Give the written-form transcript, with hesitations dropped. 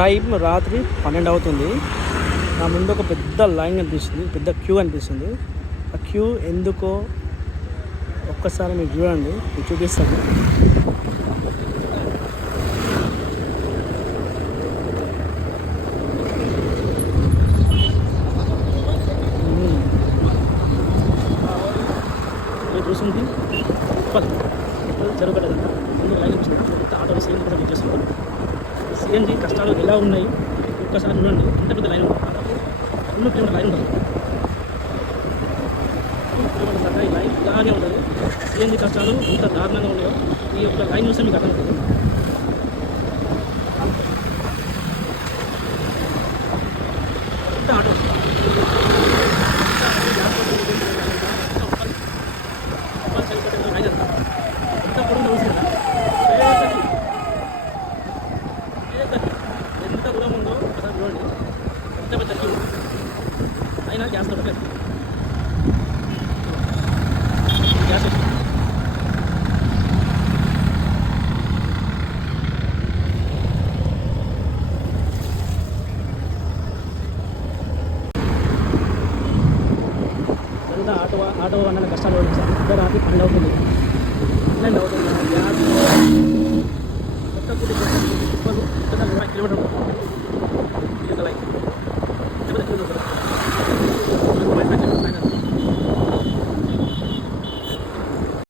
Time రాత్రి 12 అవుతుంది. నా ముందు ఒక పెద్ద లైన్ కనిపిస్తుంది, పెద్ద క్యూ అనిపిస్తుంది. ఆ క్యూ ఎందుకో ఒక్కసారి మీరు చూడండి, మీకు చూపిస్తాను. మీరు చూస్తుంది జరగలేదంట. ముందు లైన్ వచ్చింది, కొత్త ఆటోలు సీఎన్జీ కూడా బుక్ చేస్తున్నారు. సీఎన్జీ కష్టాలు ఎలా ఉన్నాయి ఒక్కసారి చూడండి. ఎంత పెద్ద లైన్ ఉంటుంది, దాదాపు 2 కిలోమీటర్ లైన్ ఉంటుంది. 2 కిలోమీటర్ దాకా ఈ లైన్ ఇలాగే ఉంటుంది. సీఎన్జీ కష్టాలు ఎంత దారుణంగా ఉన్నాయో ఈ యొక్క లైన్ చూస్తే మీకు అర్థమవుతుంది. పెద్ద ఆటో ఎంత దూరం ఉందో ఒకసారి చూడండి. ఎంత పెద్ద క్యూ అయినా గ్యాస్ దొరకలేదు. గ్యాస్ వచ్చింది. ఎంత ఆటో అన్న కష్టాలు సార్. ఇద్దరు రాత్రి 12 అవుతుంది, 12 అవుతుంది. గ్యాస్ కొత్త కిలోమీటర్